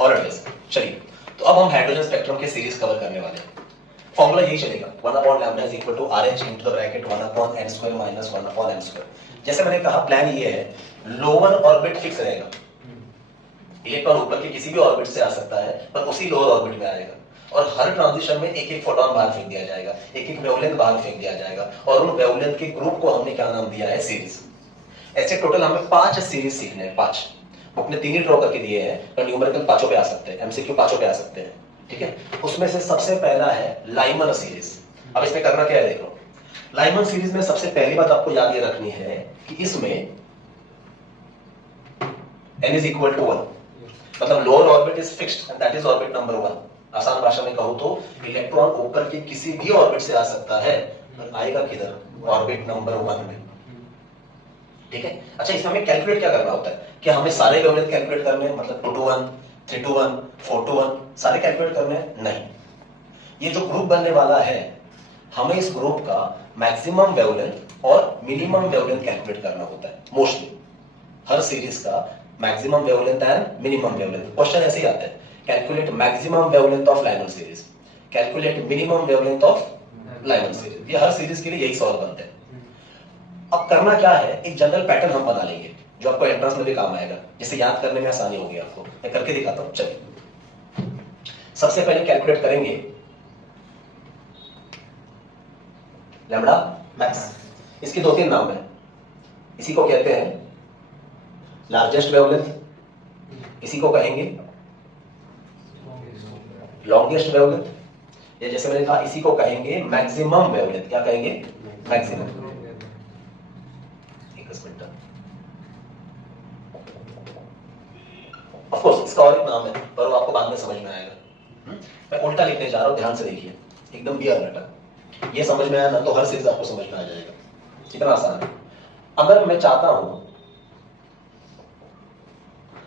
Always. चलिए, तो अब हम हाइड्रोजन स्पेक्ट्रम के सीरीज कवर करने वाले हैं। फॉर्मूला यही चलेगा, 1/λ is equal to RH into the bracket 1/n² minus 1/m²। जैसे मैंने कहा, प्लान ये है, लोअर ऑर्बिट फिक्स रहेगा, इलेक्ट्रॉन ऊपर के किसी भी ऑर्बिट से आ सकता है, पर उसी लोअर ऑर्बिट में आएगा, और हर ट्रांजिशन में एक एक फोटोन बाहर फेंक दिया जाएगा, एक एक वेवलेंथ बाहर फेंक दिया जाएगा, और उन वेवलेंथ के ग्रुप को हमने क्या नाम दिया है, सीरीज। ऐसे टोटल हमें 5 सीरीज सीखने हैं, 5। बुक ने 3 ही ड्रॉ करके दिए हैं, तो न्यूमेरिकल 5 पे आ सकते हैं, एमसीक्यू 5 पे आ सकते हैं, ठीक है। उसमें से सबसे पहला है लाइमन सीरीज। अब इसमें करना क्या है, देख लो। लाइमन सीरीज में सबसे पहली बात आपको याद ये रखनी है कि इसमें n इज इक्वल टू 1, मतलब lower orbit is fixed and that is orbit number 1। आसान भाषा में कहूं तो इलेक्ट्रॉन ऊपर के किसी भी ऑर्बिट से आ सकता है, पर आएगा किधर, ऑर्बिट नंबर 1 में, ठीक है। अच्छा, इसमें हमें कैलकुलेट क्या करना होता है, कि हमें सारे वेवलेंथ कैलकुलेट करने हैं, मतलब 2 to 1, 3 to 1, 4 to 1 सारे कैलकुलेट करने हैं? नहीं। ये जो ग्रुप बनने वाला है, हमें इस ग्रुप का मैक्सिमम वेवलेंथ और मिनिमम वेवलेंथ कैलकुलेट करना होता है। मोस्टली हर सीरीज का maximum wavelength and minimum wavelength. Question ऐसे ही आता है, calculate maximum wavelength of Lyman series, calculate minimum wavelength of Lyman series. ये हर सीरीज के लिए यही सवाल बनते हैं। अब करना क्या है, एक जनरल पैटर्न हम बना लेंगे जो आपको एंट्रेंस में भी काम आएगा, जिससे याद करने में आसानी होगी आपको। मैं करके दिखाता हूं। चलिए, सबसे पहले कैलकुलेट करेंगे लैम्बडा मैक्स। इसके 2-3 नाम है। इसी को कहते हैं लार्जेस्ट वेवलेंथ, इसी को कहेंगे लॉन्गेस्ट वेवलेंथ, या जैसे मैंने कहा इसी को कहेंगे मैक्सिमम वेवलेंथ। क्या कहेंगे, मैक्सिमम। ऑफ कोर्स इसका और एक नाम है, पर वो आपको बाद में समझ में आएगा। मैं उल्टा लिखने जा रहा हूं, ध्यान से देखिए, एकदम बी अलर्ट। ये समझ में आया ना, तो हर सीरीज आपको समझ में आ जाएगा, इतना आसान है। अगर मैं चाहता हूं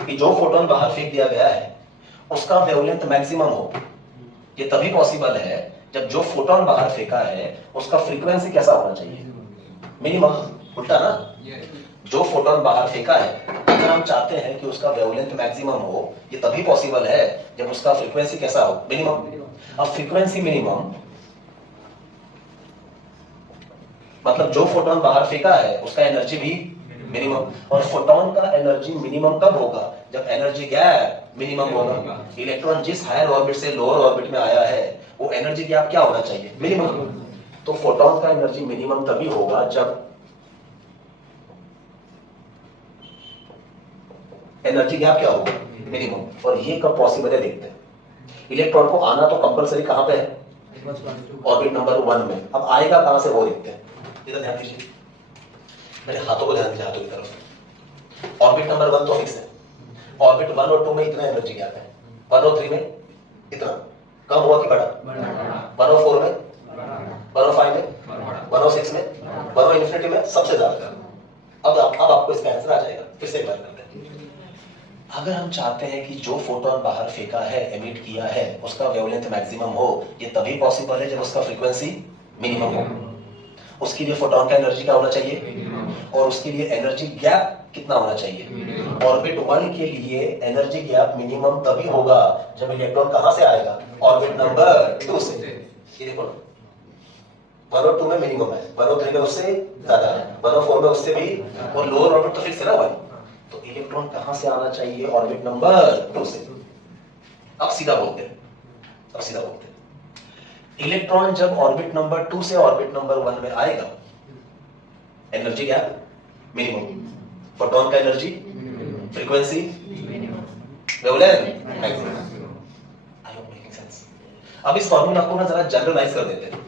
कि जो फोटोन बाहर फेंक दिया गया है उसका वेवलेंथ मैक्सिमम हो, ये तभी पॉसिबल है जब जो फोटोन बाहर फेंका है उसका फ्रीक्वेंसी कैसा होना चाहिए, मिनिमम। उल्टा ना, जो फोटोन बाहर फेंका है, अगर हम चाहते हैं कि उसका वेवलेंथ मैक्सिमम हो, ये तभी पॉसिबल है जब उसका फ्रीक्वेंसी कैसा हो, मिनिमम। अब फ्रीक्वेंसी मिनिमम मतलब जो फोटोन बाहर फेंका है उसका एनर्जी भी मिनिमम, और फोटोन का एनर्जी मिनिमम कब होगा, जब एनर्जी गैप मिनिमम होगा। इलेक्ट्रॉन जिस हायर ऑर्बिट से लोअर ऑर्बिट में आया है, वो एनर्जी गैप क्या होना चाहिए, मिनिमम। तो फोटोन का एनर्जी मिनिमम तभी होगा जब एनर्जी गैप क्या होगा, मिनिमम। और ये कब पॉसिबल है, देखते हैं। इलेक्ट्रॉन को आना तो कंपलसरी कहां पे है, ऑर्बिट नंबर 1 में। अब आएगा कहां से, वो देखते हैं। इधर ध्यान दीजिए, मेरे हाथों को ध्यान दीजिए, हाथों की तरफ। ऑर्बिट नंबर 1 तो फिक्स है, ऑर्बिट 1 और 2 में इतना एनर्जी गैप है, 1 और 3 में इतना, कम हुआ कि बढ़ा, 1 और 4 में, 1 और 5 में, 1 और 6 में, 1 और इन्फिनिटी में सबसे ज्यादा। अब आपको इसका आंसर आ जाएगा। फिर से एक बार करते हैं। अगर हम चाहते हैं कि जो फोटोन बाहर फेंका है, एमिट किया है, उसका वेवलेंथ मैक्सिमम हो, ये तभी पॉसिबल है जब उसका फ्रीक्वेंसी मिनिमम हो। उसके लिए फोटोन का एनर्जी क्या होना चाहिए, और उसके लिए एनर्जी गैप कितना होना चाहिए। ऑर्बिट 1 के लिए एनर्जी गैप मिनिमम तभी होगा जब इलेक्ट्रॉन कहां से आएगा, ऑर्बिट नंबर 2 से। ये देखो, 1 और 2 में मिनिमम है, 1 और 3 में उससे ज्यादा है, 1 और 4 में उससे भी, और लोअर ऑर्बिट तो फिक्स है ना 1। तो इलेक्ट्रॉन कहां से आना चाहिए, ऑर्बिट नंबर 2 से। अब सीधा बोलते हैं, इलेक्ट्रॉन जब ऑर्बिट नंबर 2 से ऑर्बिट नंबर 1 में आएगा, एनर्जी गैप मिनिमम, फोटोन का energy, frequency, wavelength maximum. I hope making sense. अब इस फॉर्मूला को ना जरा जनरलाइज कर देते हैं।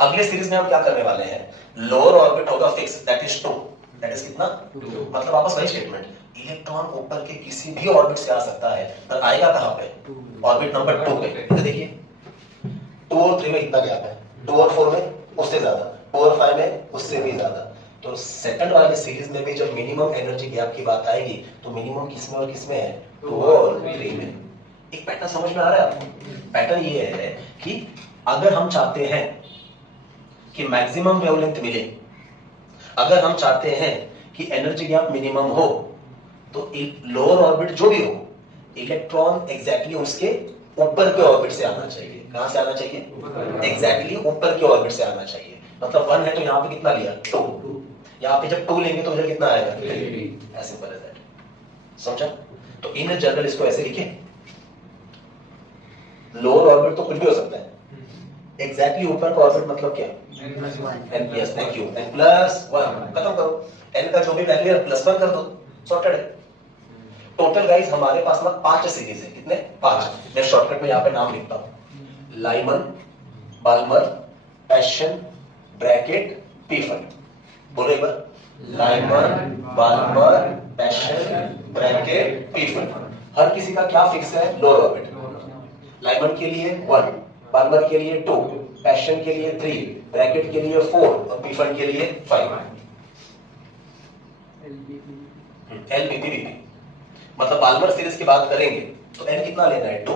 अगले सीरीज में हम क्या करने वाले हैं, लोअर ऑर्बिट होगा fix, that is 2, that is कितना, 2। मतलब वापस वही स्टेटमेंट, इलेक्ट्रॉन ऊपर के किसी भी ऑर्बिट से आ सकता है, पर आएगा कहां पे, ऑर्बिट नंबर 2 पे। तो देखिए 2 और 3 में इतना गैप है, 2 और 4 में उससे ज्यादा, 2 और 5 में उससे भी ज्यादा। तो सेकंड वाले सीरीज में भी जब मिनिमम एनर्जी गैप की बात आएगी, तो मिनिमम किसमें और किसमें है, 2 और 3 में। एक पैटर्न समझ में आ रहा है आपको। पैटर्न ये है कि अगर हम चाहते हैं कि मैक्सिमम वेवलेंथ मिले, अगर हम चाहते हैं कि एनर्जी गैप मिनिमम हो, तो लोअर ऑर्बिट जो भी हो, इलेक्ट्रॉन एग्जैक्टली उसके ऊपर के ऑर्बिट से आना चाहिए। कहां से आना चाहिए? एग्जैक्टली ऊपर के ऑर्बिट से आना चाहिए। मतलब 1 है तो यहाँ पे कितना लिया? 2। यहाँ पे जब 2 लेंगे तो इधर कितना आएगा? 3। ऐसे सिंपल एज दैट। समझा? तो इन जनरल इसको ऐसे लिखे, लोअर ऑर्बिट तो कुछ भी हो सकता है, एग्जैक्टली ऊपर का ऑर्बिट मतलब क्या? n yes, thank you, n plus 1। खत्म करो, n का जो भी वैल्यू है प्लस 1 कर दो, सॉर्टेड है। टोटल गाइस हमारे पास ना 5 सीरीज है। कितने? 5। मैं शॉर्टकट में यहाँ पे नाम लिखता हूँ, लाइमन, बाल्मर, पैशन, ब्रैकेट, पीफन। बोलो एक बार, लाइमन, बाल्मर, पैशन, ब्रैकेट, पीफन। हर किसी का क्या फिक्स है? Lower orbit. लाइमन के लिए 1, बाल्मर के लिए 2, पैशन के लिए 3, ब्रैकेट के लिए 4 और पीफन के लिए 5। एलबीपी मतलब बाल्मर सीरीज की बात करेंगे तो n कितना लेना है? 2।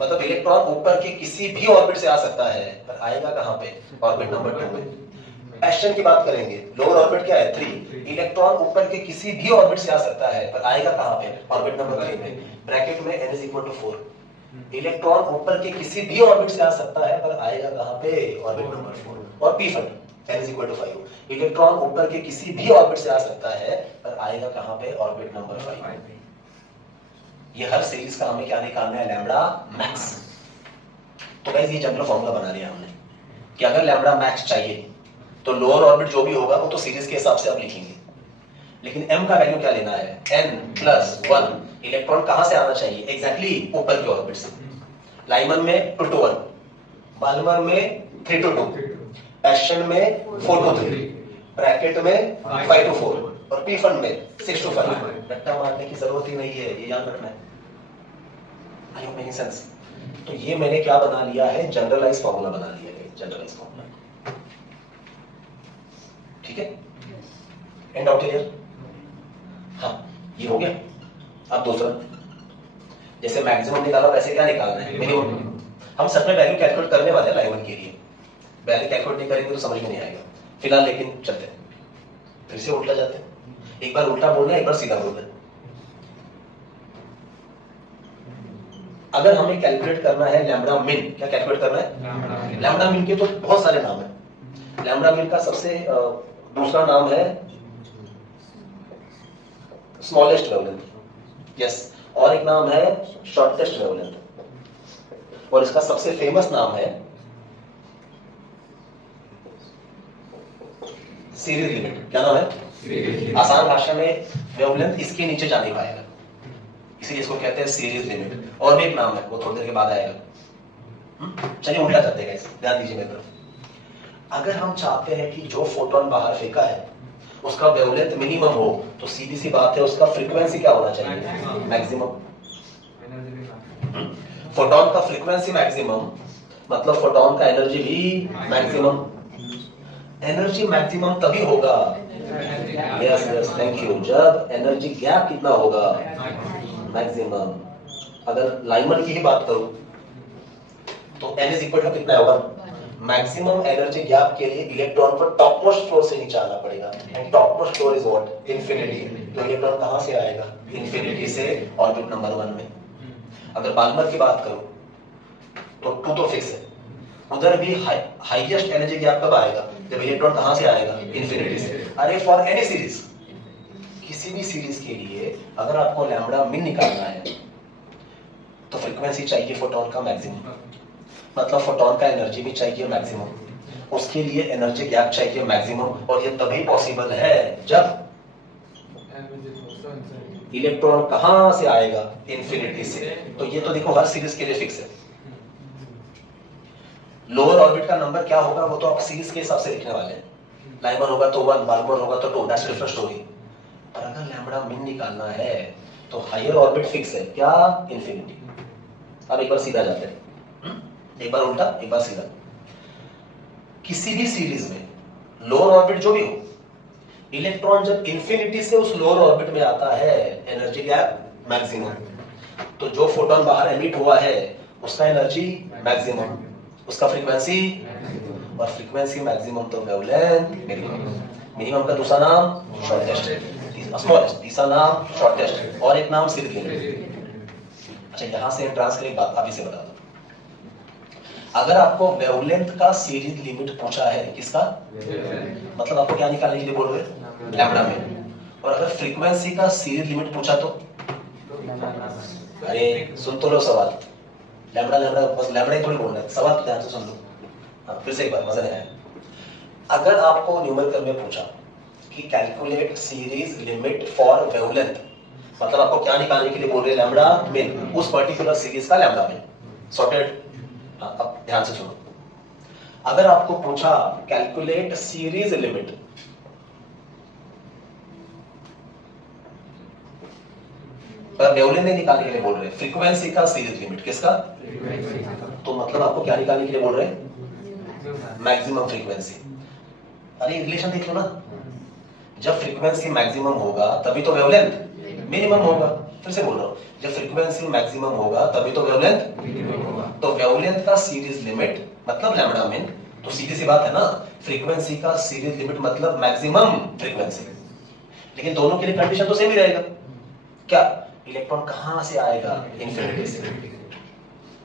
मतलब इलेक्ट्रॉन ऊपर के किसी भी ऑर्बिट से आ सकता है, पर आएगा कहां पे? ऑर्बिट नंबर 2 पे। पैशन की बात करेंगे, लोअर ऑर्बिट क्या है? 3। इलेक्ट्रॉन ऊपर के किसी भी ऑर्बिट से आ सकता है, पर आएगा कहां पे? ऑर्बिट नंबर 3 पे। ब्रैकेट में n = 4। इलेक्ट्रॉन ऊपर के किसी भी ऑर्बिट से आ सकता है, पर आएगा कहां पे? Orbit number 4। और पीफन n = 5। इलेक्ट्रॉन ऊपर के किसी भी ऑर्बिट से आ सकता है, पर आएगा कहां पे? Orbit number 5। ये हर सीरीज का हमें क्या निकालना है? Lambda max. तो गाइस ये जनरल फॉर्मूला बना लिया हमने कि अगर लैम्ब्डा मैक्स चाहिए तो लोअर ऑर्बिट जो भी होगा वो तो सीरीज के हिसाब से आप लिखेंगे, लेकिन m का वैल्यू क्या लेना है? n + 1। इलेक्ट्रॉन कहां से आना चाहिए? एग्जैक्टली ऊपर के ऑर्बिट से। लाइमन में 2 to 1, बाल्मर में 3 to 2, पैशन में 4 to 3, ब्रैकेट में 5 to 4 और पीफन में 6 to 5। रट्टा मारने की जरूरत ही नहीं है, ये याद रखना है। I hope making sense. तो ये मैंने क्या बना लिया है? जनरलाइज फॉर्मूला बना लिया है, जनरलाइज फॉर्मूला। ठीक है, एंड आउट क्लियर? हाँ, ये हो गया। अब दूसरा, जैसे मैक्सिमम निकाला वैसे क्या निकालना है? मिनिमम। हम सच में वैल्यू कैलकुलेट करने वाले हैं लाइमन के लिए, वैल्यू कैलकुलेट नहीं करेंगे तो समझ में नहीं आएगा फिलहाल। लेकिन चलते हैं, फिर से उल्टा जाते हैं। एक बार उल्टा बोलना है, एक बार सीधा बोलना है। अगर हमें कैलकुलेट करना है लैम्ब्डा मिन, क्या कैलकुलेट करना है? लैम्ब्डा मिन के तो बहुत सारे नाम है। लैम्ब्डा मिन का सबसे दूसरा नाम है स्मॉलेस्ट वेवलेंथ। यस, और एक नाम है शॉर्टेस्ट वेवलेंथ, और इसका सबसे फेमस नाम है सीरीज लिमिट। क्या नाम है? आसान भाषा में वेवलेंथ इसके नीचे जा नहीं पाएगा, इसीलिए इसको कहते हैं सीरीज लिमिट। और भी एक नाम है, वो थोड़ी देर के बाद आएगा। चलिए उल्टा करते हैं, ध्यान दीजिए मेरी तरफ। अगर हम चाहते हैं कि जो फोटोन बाहर फेंका है उसका वेवलेंथ मिनिमम हो, तो सीधी सी बात है उसका फ्रीक्वेंसी क्या होना चाहिए? मैक्सिमम। फोटोन का फ्रीक्वेंसी मैक्सिमम मतलब फोटोन का एनर्जी भी मैक्सिमम। एनर्जी मैक्सिमम तभी होगा, यस यस थैंक यू, जब एनर्जी गैप कितना होगा? मैक्सिमम। अगर लाइमन की ही बात करूं तो n = कितना होगा? मैक्सिमम एनर्जी गैप के लिए इलेक्ट्रॉन को टॉप मोस्ट फ्लोर से नीचे आना पड़ेगा, and top most floor is what? Infinity. तो इलेक्ट्रॉन कहां से आएगा? इंफिनिटी से, ऑर्बिट नंबर 1 में। अगर बाल्मर की बात करूं तो 2 तो फिक्स है, उधर भी हाईएस्ट एनर्जी गैप कब आएगा? जब इलेक्ट्रॉन कहां से आएगा? इंफिनिटी से। अरे फॉर एनी सीरीज, किसी भी सीरीज के लिए अगर आपको लैम्ब्डा मिन निकालना है तो फ्रीक्वेंसी चाहिए फोटोन का मैक्सिमम, मतलब फोटोन का एनर्जी भी चाहिए मैक्सिमम, उसके लिए एनर्जी गैप चाहिए मैक्सिमम, और ये तभी पॉसिबल है जब इलेक्ट्रॉन कहां से आएगा? इंफिनिटी से। तो ये तो देखो हर सीरीज के लिए फिक्स है। लोअर ऑर्बिट का नंबर क्या होगा वो तो आप सीरीज के हिसाब से लिखने वाले हैं। लाइमन होगा तो 1, बाल्मर होगा तो 2, दैट्स डिफरेंट स्टोरी। पर अगर लैम्ब्डा मिन निकालना है तो हायर ऑर्बिट फिक्स है, क्या? इंफिनिटी। अब एक बार सीधा जाते हैं, एक बार उल्टा एक बार सीधा। किसी भी सीरीज में लोअर ऑर्बिट जो भी हो, इलेक्ट्रॉन जब इंफिनिटी से उस लोअर ऑर्बिट में आता है, एनर्जी गैप मैक्सिमम, तो जो फोटोन बाहर एमिट हुआ है उसका एनर्जी मैक्सिमम, उसका फ्रीक्वेंसी, और फ्रीक्वेंसी मैक्सिमम तो वेवलेंथ मिनिमम। मिनिमम का दूसरा नाम शॉर्टेस्ट, स्मॉलेस्ट, तीसरा नाम शॉर्टेस्ट, और एक नाम सीरीज लिमिट। अच्छा यहां से एंट्रांस के लिए बात अभी से बता दो, अगर आपको वेवलेंथ का सीरीज लिमिट पूछा है, किसका मतलब आपको क्या निकालने के लिए बोल रहे हैं, लैम्बडा में, और अगर फ्रीक्वेंसी का सीरीज लिमिट पूछा तो, अरे सुन तो लो सवाल, लैम्बडा लैम्बडा बस लैम्बडा ही थोड़ी बोलना है, सवाल ध्यान से सुन लो। हाँ फिर से एक बार, मजा नहीं आया। अगर आपको न्यूमेरिकल में पूछा कि calculate series limit for wavelength, मतलब आपको क्या निकालने के लिए बोल रहे हैं, लैम्बडा मिन, उस पर्टिकुलर सीरीज का लैम्बडा मिन। सॉर्टेड? अब ध्यान से सुनो, अगर आपको पूछा कैलकुलेट सीरीज लिमिट, पर वेवलेंथ नहीं निकालने के लिए बोल रहे हैं, फ्रीक्वेंसी का सीरीज लिमिट, किसका, तो मतलब आपको क्या निकालने के लिए बोल रहे हैं, मैक्सिमम फ्रीक्वेंसी। अरे रिलेशन देख लो ना, जब फ्रीक्वेंसी मैक्सिमम होगा तभी तो वेवलेंथ मिनिमम होगा। फिर से बोल रहा हूं, जब फ्रीक्वेंसी मैक्सिमम होगा तभी तो वेवलेंथ मिनिमम होगा। तो वेवलेंथ का सीरीज लिमिट मतलब लैम्बडा मिन, तो सीधी सी बात है ना, फ्रीक्वेंसी का सीरीज लिमिट मतलब मैक्सिमम फ्रीक्वेंसी। लेकिन दोनों के लिए कंडीशन तो सेम ही रहेगा, क्या, इलेक्ट्रॉन कहां से आएगा, इन्फिनिटी से।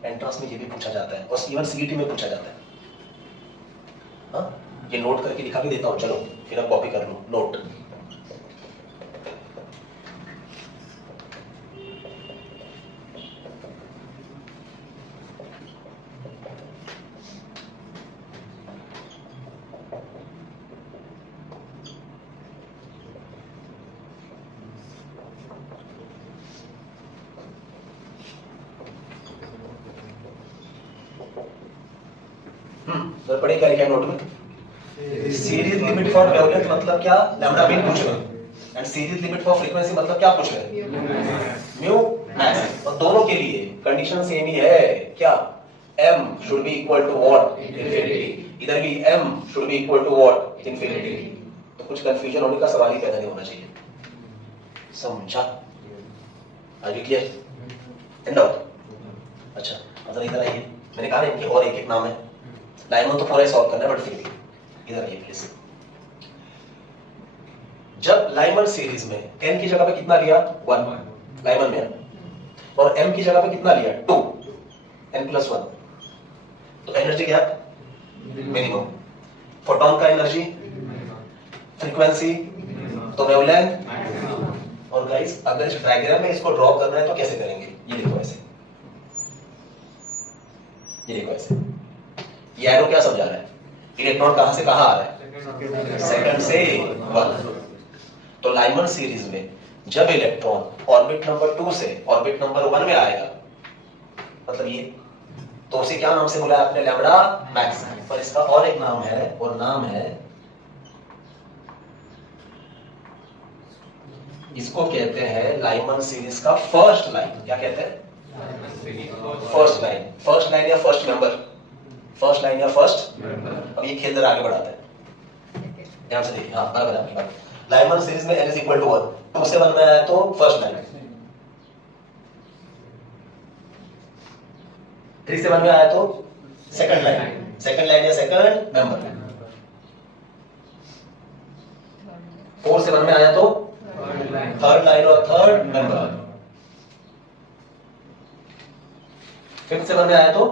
एंट्रेंस में ये भी पूछा जाता है और इवन सीईटी में पूछा जाता है। हाँ ये नोट करके दिखा भी देता हूं, चलो फिर आप कॉपी कर लो नोट। पढ़े क्या लिखा है नोट में, सीरीज लिमिट फॉर वेवलेंथ मतलब क्या, लैम्बडा मिन पूछ रहे हैं, and series limit for frequency मतलब क्या पूछ रहे हैं, म्यू मैक्स। और दोनों के लिए कंडीशन सेम ही है, क्या, m should be equal to what, infinity. इधर भी m should be equal to what, infinity. तो कुछ कंफ्यूजन होने का सवाल ही पैदा नहीं होना चाहिए, समझा, are you clear, and out. अच्छा मतलब इधर आइए, मैंने कहा इनके और एक एक नाम है, लाइमन तो पूरा ही सॉल्व करना है, बट फिर भी इधर आइए प्लीज। जब लाइमन सीरीज में n की जगह पे कितना लिया, 1 लाइमन में, और m की जगह पे कितना लिया, 2 n प्लस 1, तो एनर्जी गैप मिनिमम, फोटॉन का एनर्जी, फ्रीक्वेंसी, तो वेवलेंथ। और गाइस अगर इस डायग्राम में इसको ड्रॉ करना है तो कैसे करेंगे, ये देखो ऐसे, ये देखो ऐसे, ये एरो क्या समझा रहा है, इलेक्ट्रॉन कहां से कहां आ रहा है, सेकंड से 1। तो लाइमन सीरीज में जब इलेक्ट्रॉन ऑर्बिट नंबर 2 से ऑर्बिट नंबर 1 में आएगा, मतलब ये, तो उसे क्या नाम से बुलाया आपने, लैम्बडा मैक्स। पर इसका और एक नाम है, और नाम है, इसको कहते हैं लाइमन सीरीज का फर्स्ट लाइन। क्या कहते हैं, फर्स्ट लाइन, फर्स्ट लाइन या फर्स्ट मेंबर, फर्स्ट लाइन या फर्स्ट मेंबर। अब ये खेल जरा आगे बढ़ाते हैं, ध्यान से देखिए, हाँ बराबर आपकी बात। लाइमन सीरीज में n इज इक्वल टू 1, 2 से 1 में आया तो फर्स्ट लाइन, 3 से 1 में आया तो सेकंड लाइन, सेकंड लाइन या सेकंड मेंबर, 4 से 1 में आया तो थर्ड लाइन और थर्ड मेंबर, 5th से 1 में आया तो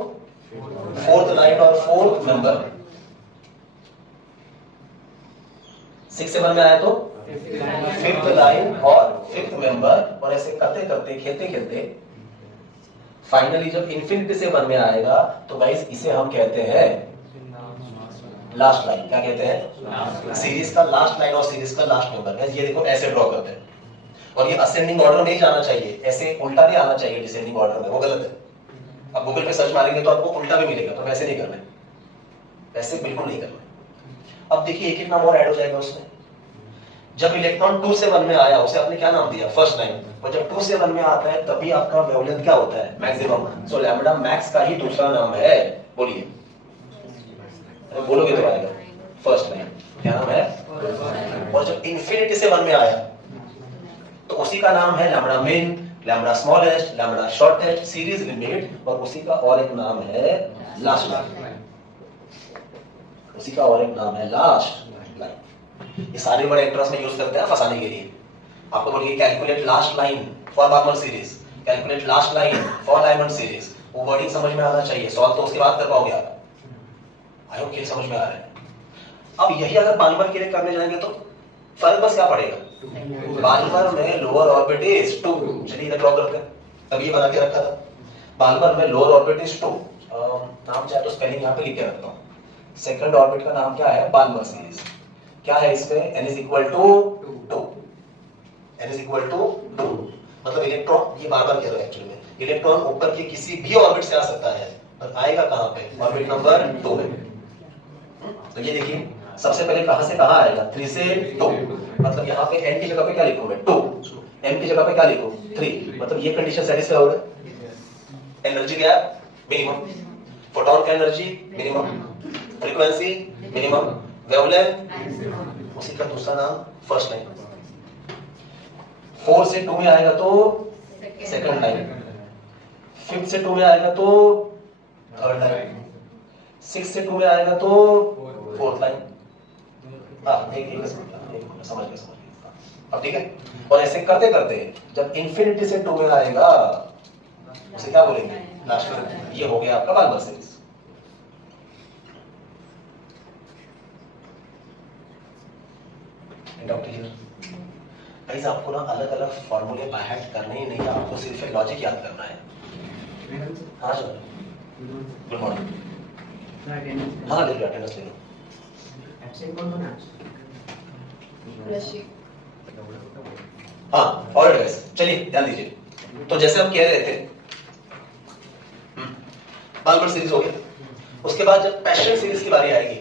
फोर्थ लाइन और फोर्थ मेंबर, 6 से 1 में आया तो 5th लाइन और 5th मेंबर। और ऐसे करते करते खेलते खेलते फाइनली जब इंफिनिटी से 1 में आएगा तो गाइस इसे हम कहते हैं लास्ट लाइन। क्या कहते हैं, सीरीज का लास्ट लाइन और सीरीज का लास्ट मेंबर। ये देखो ऐसे ड्रॉ करते हैं, और ये असेंडिंग ऑर्डर नहीं जाना चाहिए, ऐसे उल्टा नहीं आना चाहिए डिसेंडिंग ऑर्डर में, वो गलत है। अब गूगल पे सर्च मारेंगे तो आपको उल्टा भी मिलेगा, तो वैसे नहीं करना है, वैसे बिल्कुल नहीं करना है। अब देखिए एक एक नाम और ऐड हो जाएगा उसमें। जब इलेक्ट्रॉन 2 से 1 में आया उसे आपने क्या नाम दिया, फर्स्ट लाइन। और जब 2 से 1 में आता है तभी आपका वेवलेंथ क्या होता है, मैक्सिमम। सो लैम्बडा मैक्स का ही दूसरा नाम है, बोलिए, बोलोगे तो आएगा, फर्स्ट लाइन क्या नाम है। और जब इंफिनिटी से 1 में आया तो उसी का नाम है लैम्बडा मिन, lambda smallest, lambda shortest, series limit, और उसी का और एक नाम है लास्ट लाइन, उसी का और एक नाम है लास्ट लाइन। ये सारे बड़े एंट्रेंस में यूज करते हैं फंसाने के लिए। आपको बोलिए calculate last line for normal series, calculate last line for diamond series, वो वर्डिंग समझ में आना चाहिए, सॉल्व तो उसके बाद कर पाओगे आप। आई होप ये समझ में आ रहा है। अब यही अगर बाल्मर के लिए करने जाएंगे तो फर्क बस क्या पड़ेगा, बाल्मर में लोअर ऑर्बिट इज 2, चलिए इधर ड्रॉ करते हैं, तभी ये बना के रखा था। बाल्मर में लोअर ऑर्बिट इज 2, नाम चाहे तो स्पेलिंग यहाँ पे लिख के रखता हूँ। सेकंड ऑर्बिट का नाम क्या है, बाल्मर सीरीज। क्या है इसमें, n is equal to 2, n is equal to 2, मतलब इलेक्ट्रॉन, ये बार बार कह रहा है एक्चुअली में, इलेक्ट्रॉन ऊपर के किसी भी ऑर्बिट से आ सकता है, पर आएगा कहां पे, ऑर्बिट नंबर 2 में। तो ये देखिए सबसे पहले कहां से कहां आएगा, 3 से 2, मतलब यहाँ पे n की जगह पे क्या लिखूं मैं, 2, m की जगह पे क्या लिखूं, 3, मतलब ये कंडीशन सेटिस्फाई हो रहा है। एनर्जी गैप मिनिमम, फोटॉन का energy minimum, frequency minimum, wavelength उसी का दूसरा नाम फर्स्ट लाइन। 4 से 2 में आएगा तो सेकंड लाइन, 5 से 2 में आएगा तो थर्ड लाइन, 6 से 2 में आएगा तो फोर्थ लाइन। समझ गए। अब ठीक है, और ऐसे करते करते जब इंफिनिटी से 2 में आएगा उसे क्या बोलेंगे, लास्ट में। ये हो गया आपका बाल्मर सीरीज। गाइस आपको ना अलग अलग फॉर्मूले बाय हार्ट करने ही नहीं, आपको सिर्फ लॉजिक याद करना है। हाँ सर, गुड मॉर्निंग। हाँ ले लो, अटेंडेंस ले लो। एब्सेंट कौन बना? हाँ ऑलराइट गाइस, चलिए ध्यान दीजिए। तो जैसे हम कह रहे थे बाल्मर सीरीज हो गया, उसके बाद जब पैशन सीरीज की बारी आएगी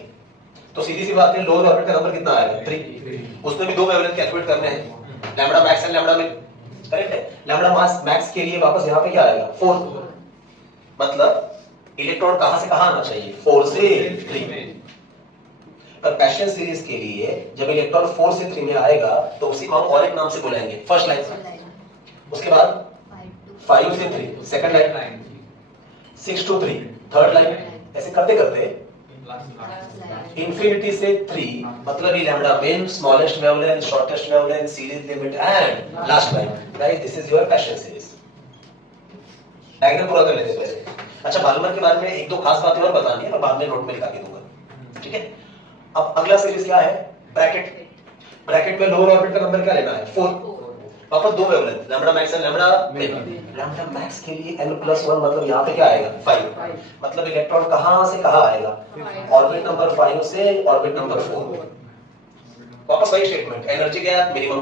तो सीधी सी बात है, लोअर ऑर्बिट का नंबर कितना आएगा, 3। उसमें भी दो वेवलेंथ कैलकुलेट करने हैं, लैम्बडा मैक्स एंड लैम्बडा मिन, करेक्ट है। लैम्बडा मैक्स के लिए वापस यहाँ पे क्या आएगा, 4, मतलब इलेक्ट्रॉन कहां से कहां आना चाहिए, 4 से 3। पर पैशन सीरीज के लिए जब इलेक्ट्रॉन 4 से 3 में आएगा तो उसी को हम और एक नाम से बुलाएंगे, फर्स्ट लाइन। उसके बाद 5 से 3 second line, 6 to 3 third line, ऐसे करते करते इंफिनिटी से 3, मतलब ये लैम्बडा मिन, smallest wavelength, shortest wavelength, series limit and last line. Guys this is your passion series. Diagram पूरा कर लेते हैं पहले। अच्छा, बाल्मर के बारे में एक दो खास बातें और बतानी है, मैं बाद में नोट में लिखा के दूंगा, ठीक है। अब अगला सीरीज क्या है, ब्रैकेट। ब्रैकेट में लोअर ऑर्बिट का नंबर क्या लेना है, 4, वापस दो wavelength, lambda max and lambda मिन। लैम्बडा मैक्स के लिए n+1, मतलब यहाँ पे क्या आएगा, 5, मतलब इलेक्ट्रॉन कहां से कहां आएगा, ऑर्बिट नंबर 5 से ऑर्बिट नंबर 4। वापस वही statement, energy gap minimum,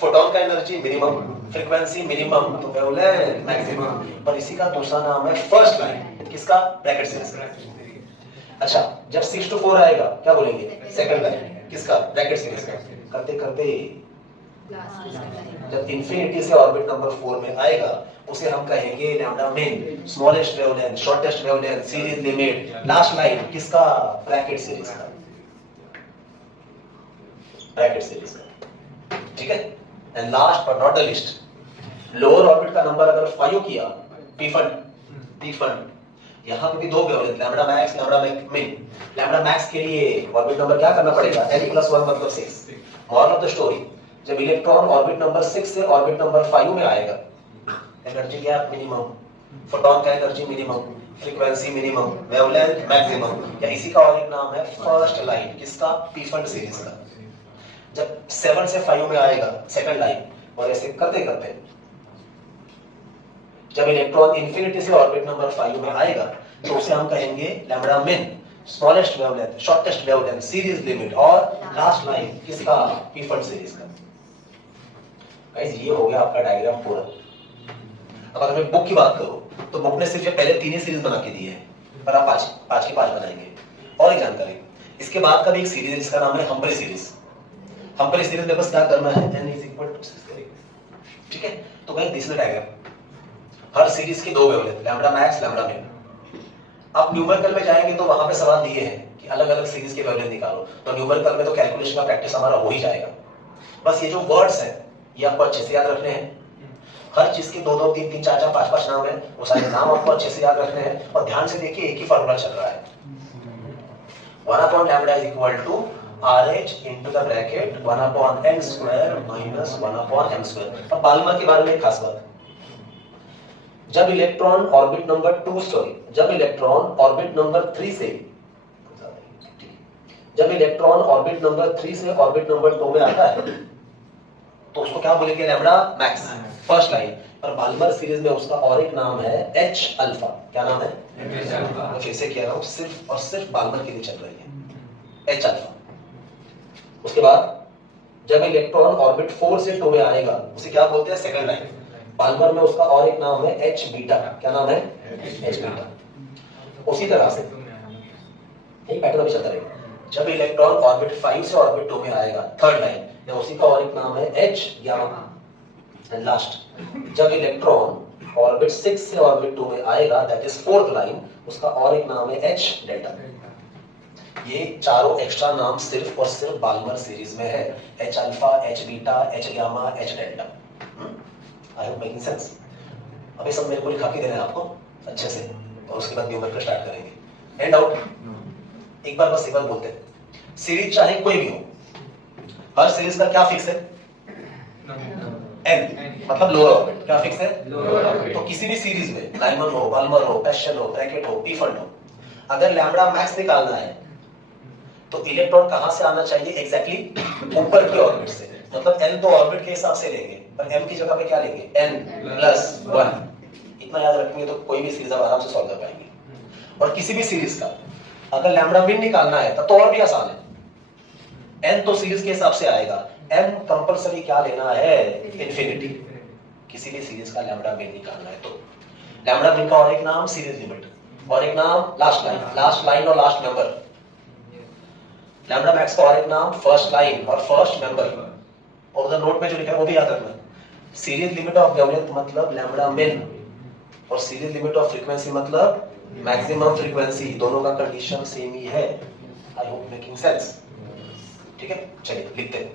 photon का एनर्जी मिनिमम, फ्रीक्वेंसी मिनिमम, तो वेवलेंथ मैक्सिमम, पर इसी का दूसरा नाम है फर्स्ट लाइन, किसका, ब्रैकेट सीरीज का। अच्छा, जब 6 to 4 आएगा क्या बोलेंगे, सेकंड लाइन, किसका, ब्रैकेट सीरीज का। करते करते जब इंफिनिटी से ऑर्बिट नंबर 4 में आएगा उसे हम कहेंगे लैम्बडा मिन, smallest wavelength, shortest wavelength, series limit, last line, किसका, ब्रैकेट सीरीज का, ब्रैकेट सीरीज का, ठीक है। And last but not the list, lower orbit का नंबर अगर 5 किया, पी फंड, यहाँ पे भी दो वेवलेंथ, लैम्बडा मैक्स, लैम्बडा मिन। लैम्बडा मैक्स के लिए ऑर्बिट नंबर क्या करना पड़ेगा, n+1 मतलब 6। मॉरल ऑफ द स्टोरी, जब इलेक्ट्रॉन ऑर्बिट नंबर 6 से ऑर्बिट नंबर 5 में आएगा, एनर्जी गैप मिनिमम, फोटॉन का energy minimum, frequency minimum, wavelength maximum, या इसी का और एक नाम है फर्स्ट लाइन, किसका, पी फंड सीरीज का। जब 7 से 5 में आएगा, सेकंड लाइन, और ऐसे करते करते जब इलेक्ट्रॉन इंफिनिटी से ऑर्बिट नंबर 5 में आएगा तो उसे हम कहेंगे लैम्बडा मिन, smallest wavelength, shortest wavelength, series limit, और लास्ट लाइन, किसका, पी फंड सीरीज का। गाइस ये हो गया आपका डायग्राम पूरा। अब अगर मैं बुक की बात करूं तो बुक ने सिर्फ पहले 3 ही सीरीज बना के दी है, पर आप 5 की 5 बनाएंगे। और एक जानकारी, इसके बाद का भी एक सीरीज है जिसका नाम है हम्परी सीरीज। हम्परी सीरीज में बस क्या करना है, n = 6, ठीक है। तो guys this is diagram, her series के दो वेवलेंथ, लैम्बडा मैक्स, लैम्बडा मिन। आप न्यूमेरिकल में जाएंगे तो वहां पे सवाल दिए हैं कि अलग अलग सीरीज के वेवलेंथ निकालो, तो न्यूमेरिकल में तो कैलकुलेशन का प्रैक्टिस हमारा हो ही जाएगा। बस ये जो वर्ड्स हैं ये आपको अच्छे से याद रखने हैं। हर चीज के 2 2 3 3 4 4 5 5 नाम है, वो सारे नाम आपको अच्छे से याद रखने हैं। और ध्यान से देखिए, एक ही फार्मूला चल रहा है, 1/λ = RH into the bracket 1/n² - 1/m²। अब बाल्मर के बारे में एक खास बात, जब इलेक्ट्रॉन ऑर्बिट नंबर 2 जब इलेक्ट्रॉन ऑर्बिट नंबर 3 से ऑर्बिट नंबर 2 में आता है तो उसको क्या बोलेंगे? Lambda max, first line. और बाल्मर सीरीज में उसका और एक नाम है H अल्फा। क्या नाम है? मैं फिर से कह रहा हूं, सिर्फ और सिर्फ बाल्मर के लिए चल रही है, H अल्फा। उसके बाद जब इलेक्ट्रॉन ऑर्बिट 4 से 2 में आएगा उसे क्या बोलते हैं? Second line. बाल्मर में उसका और एक नाम है H बीटा। क्या नाम है? H beta. उसी तरह से यही पैटर्न अभी चलता रहेगा। जब इलेक्ट्रॉन ऑर्बिट 5 से ऑर्बिट 2 में आएगा, थर्ड लाइन, या उसी का और एक नाम है H गामा। एंड लास्ट, जब इलेक्ट्रॉन ऑर्बिट 6 से ऑर्बिट 2 में आएगा, दैट इज फोर्थ लाइन, उसका और एक नाम है H डेल्टा। ये चारों एक्स्ट्रा नाम सिर्फ और सिर्फ बाल्मर सीरीज में है, H alpha, H beta, H gamma, H delta. I hope making sense. अब ये सब मेरे को लिखा के देना है आपको अच्छे से, और उसके बाद न्यूमेरिकल स्टार्ट करेंगे। एंड आउट एक बार बोलते हैं, सीरीज चाहे कोई भी हो, हर सीरीज का क्या फिक्स है? n, मतलब लोअर ऑर्बिट। क्या फिक्स है? Lower orbit. तो किसी भी सीरीज में लाइमन हो, बाल्मर हो, पेस्चर हो, ब्रैकेट हो, पीफल्ट हो, अगर लैम्बडा मैक्स निकालना है तो इलेक्ट्रॉन कहां से आना चाहिए? एग्जैक्टली ऊपर की ऑर्बिट से। मतलब n तो ऑर्बिट के हिसाब से लेंगे, पर m की जगह पे क्या लेंगे? n+1। इतना याद रखेंगे तो कोई भी सीरीज आप आराम से सॉल्व कर पाएंगे। और किसी भी सीरीज का अगर लैम्बडा मिन निकालना है तो और भी आसान है। n तो सीरीज के हिसाब से आएगा, m कंपलसरी क्या लेना है? इंफिनिटी। किसी भी सीरीज का लैम्बडा मिन निकालना है तो लैम्बडा मिन का और एक नाम सीरीज लिमिट, और एक नाम लास्ट लाइन और लास्ट मेंबर। लैम्बडा मैक्स का और एक नाम फर्स्ट लाइन और फर्स्ट मेंबर। और उधर नोट में जो लिखा है वो भी याद रखना। सीरीज लिमिट ऑफ वेवलेंथ मतलब लैम्बडा मिन, और सीरीज लिमिट ऑफ फ्रीक्वेंसी मतलब मैक्सिमम फ्रीक्वेंसी। दोनों का कंडीशन सेम ही है। I hope making sense. ठीक है, चलिए लिखते हैं।